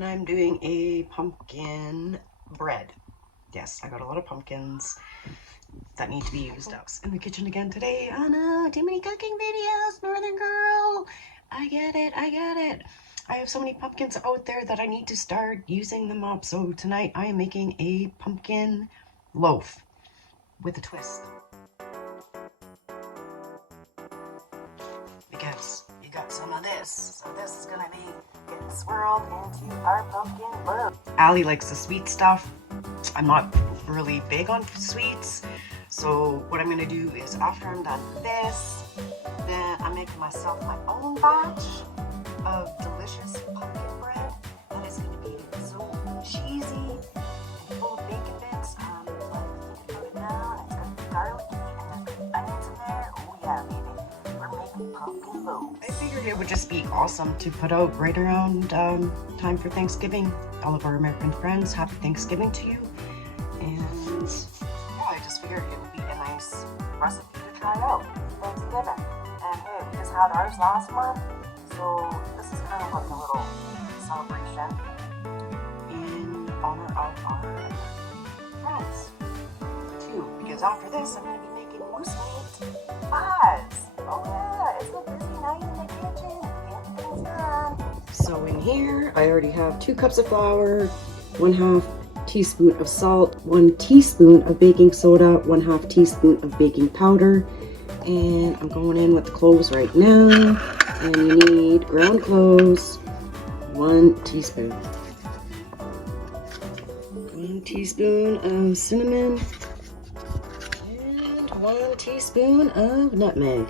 and I'm doing a pumpkin bread. Yes, I got a lot of pumpkins that need to be used up. In the kitchen again today. Oh no, too many cooking videos, Northern Girl. I get it, I get it. I have so many pumpkins out there that I need to start using them up. So tonight I am making a pumpkin loaf with a twist. Because you got some of this. So this is gonna be getting swirled into our pumpkin loaf. Allie likes the sweet stuff. I'm not really big on sweets. So what I'm gonna do is after I'm done this, then I'm making myself my own batch of delicious pumpkin bread that is gonna be so cheesy and full of bacon bits. Like thinking about it now, it's gonna be garlicky and there's gonna be onions in there. Oh yeah, baby, we're making pumpkin loaves. I figured it would just be awesome to put out right around time for Thanksgiving. All of our American friends, happy Thanksgiving to you. And yeah, I just figured it would be a nice recipe to try out for Thanksgiving. And hey, we just had ours last month, so this is kind of like a little celebration in honor of our friends too. Because after this, I'm going to be making moose meat pies. Oh yeah, it's a busy night in the kitchen. Get things done. So in here, I already have 2 cups of flour, 1/2 teaspoon of salt, 1 teaspoon of baking soda, 1/2 teaspoon of baking powder, and I'm going in with the cloves right now. And you need ground cloves, 1 teaspoon, 1 teaspoon of cinnamon, and 1 teaspoon of nutmeg.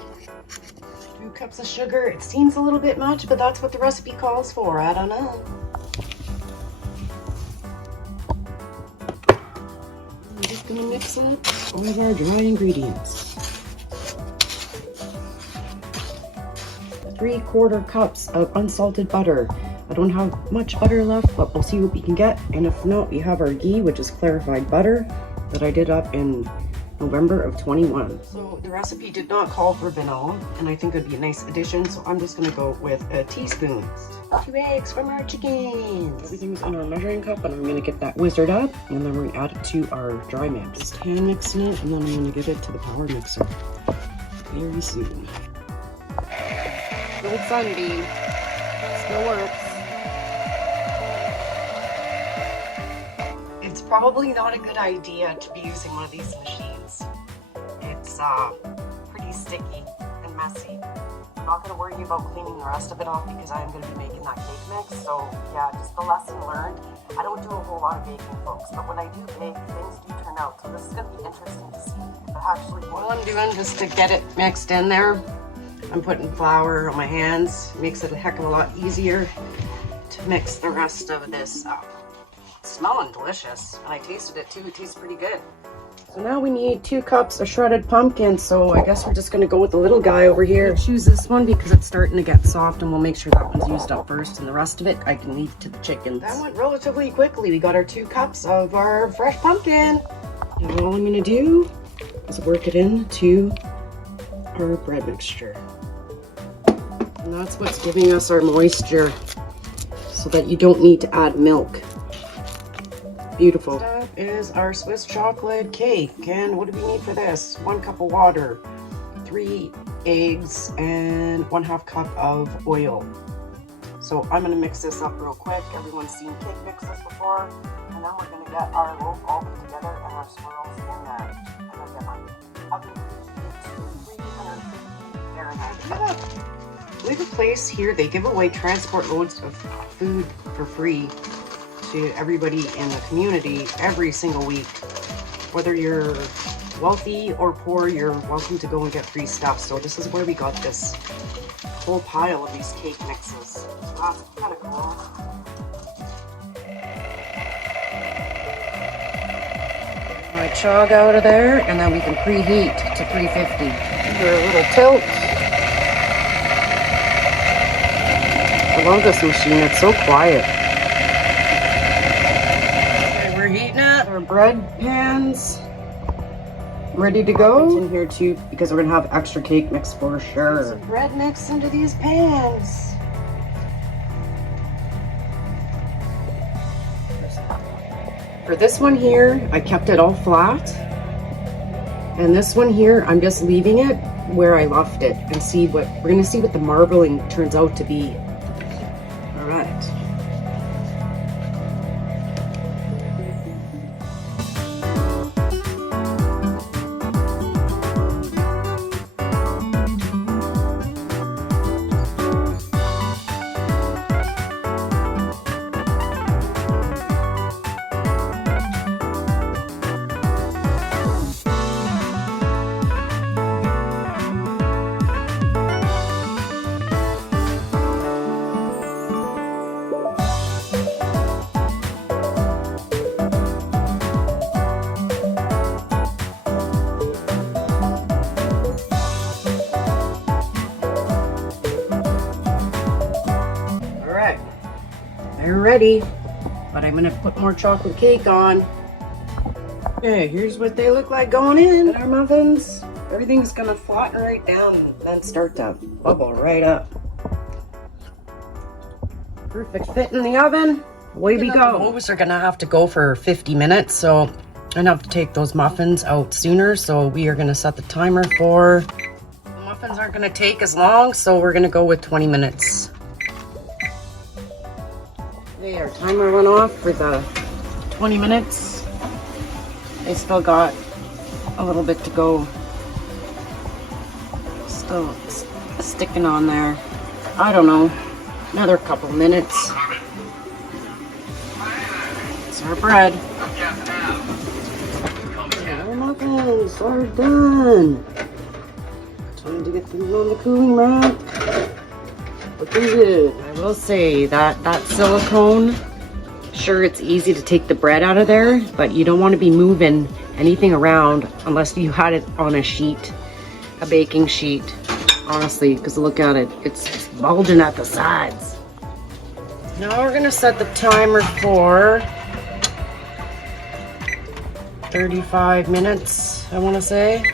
2 cups of sugar. It seems a little bit much, but that's what the recipe calls for. I don't know. I'm just gonna mix up all of our dry ingredients. 3/4 cups of unsalted butter. I don't have much butter left, but we'll see what we can get. And if not, we have our ghee, which is clarified butter that I did up in November of 21. So the recipe did not call for vanilla, and I think it would be a nice addition, so I'm just gonna go with a teaspoon. 2 eggs from our chickens. Everything's in our measuring cup, and I'm gonna get that whizzed up, and then we're gonna add it to our dry mix. Just hand mixing it, and then I'm gonna give it to the power mixer very soon. Good sunbeam. Still works. It's probably not a good idea to be using one of these machines. It's pretty sticky and messy. I'm not going to worry about cleaning the rest of it off because I am going to be making that cake mix. So yeah, just the lesson learned. I don't do a whole lot of baking, folks, but when I do bake, things do turn out. So this is going to be interesting to see if it actually works. All I'm doing just to get it mixed in there, I'm putting flour on my hands. It makes it a heck of a lot easier to mix the rest of this up. It's smelling delicious, and I tasted it too. It tastes pretty good. So now we need 2 cups of shredded pumpkin, so I guess we're just going to go with the little guy over here. Choose this one because it's starting to get soft, and we'll make sure that one's used up first, and the rest of it I can leave to the chickens. That went relatively quickly. We got our 2 cups of our fresh pumpkin. And all I'm going to do is work it into our bread mixture. And that's what's giving us our moisture, so that you don't need to add milk. Beautiful. That is our Swiss chocolate cake. And what do we need for this? 1 cup of water, 3 eggs, and 1/2 cup of oil. So I'm going to mix this up real quick. Everyone's seen cake mixes before. And then we're going to get our loaf all put together and our swirls in there. I'm going to get my oven to 350 Fahrenheit. We have a place here, they give away transport loads of food for free to everybody in the community every single week. Whether you're wealthy or poor, you're welcome to go and get free stuff. So this is where we got this whole pile of these cake mixes. So that's kind of cool. My chug out of there, and then we can preheat to 350. Give her a little tilt. I love this machine, it's so quiet. Okay, we're heating up our bread pans. Ready to go. It's in here too because we're gonna have extra cake mix for sure. Put some bread mix into these pans. For this one here, I kept it all flat. And this one here, I'm just leaving it where I left it and we're gonna see what the marbling turns out to be. All right. They're ready, but I'm gonna put more chocolate cake on. Okay, here's what they look like going in our muffins. Everything's gonna flatten right down and then start to bubble right up. Perfect fit in the oven. Away we go. Loaves are gonna have to go for 50 minutes, so I'm gonna have to take those muffins out sooner. So we are gonna set the timer for, the muffins aren't gonna take as long, so we're gonna go with 20 minutes. Okay, our timer went off for the 20 minutes. I still got a little bit to go. Still sticking on there. I don't know, another couple minutes. It's our bread. Our muffins are done. Time to get these on the cooling rack. Looking good. I will say that silicone, sure, it's easy to take the bread out of there, but you don't want to be moving anything around unless you had it on a sheet, a baking sheet, honestly, because look at it, it's bulging at the sides. Now we're gonna set the timer for 35 minutes, I want to say.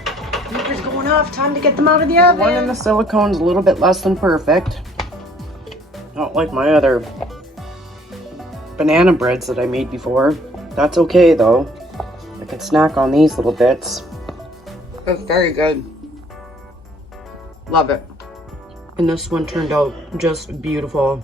Beeper's going off, time to get them out of the oven. One in the silicone's a little bit less than perfect. Not like my other banana breads that I made before. That's okay though. I can snack on these little bits. It's very good. Love it. And this one turned out just beautiful.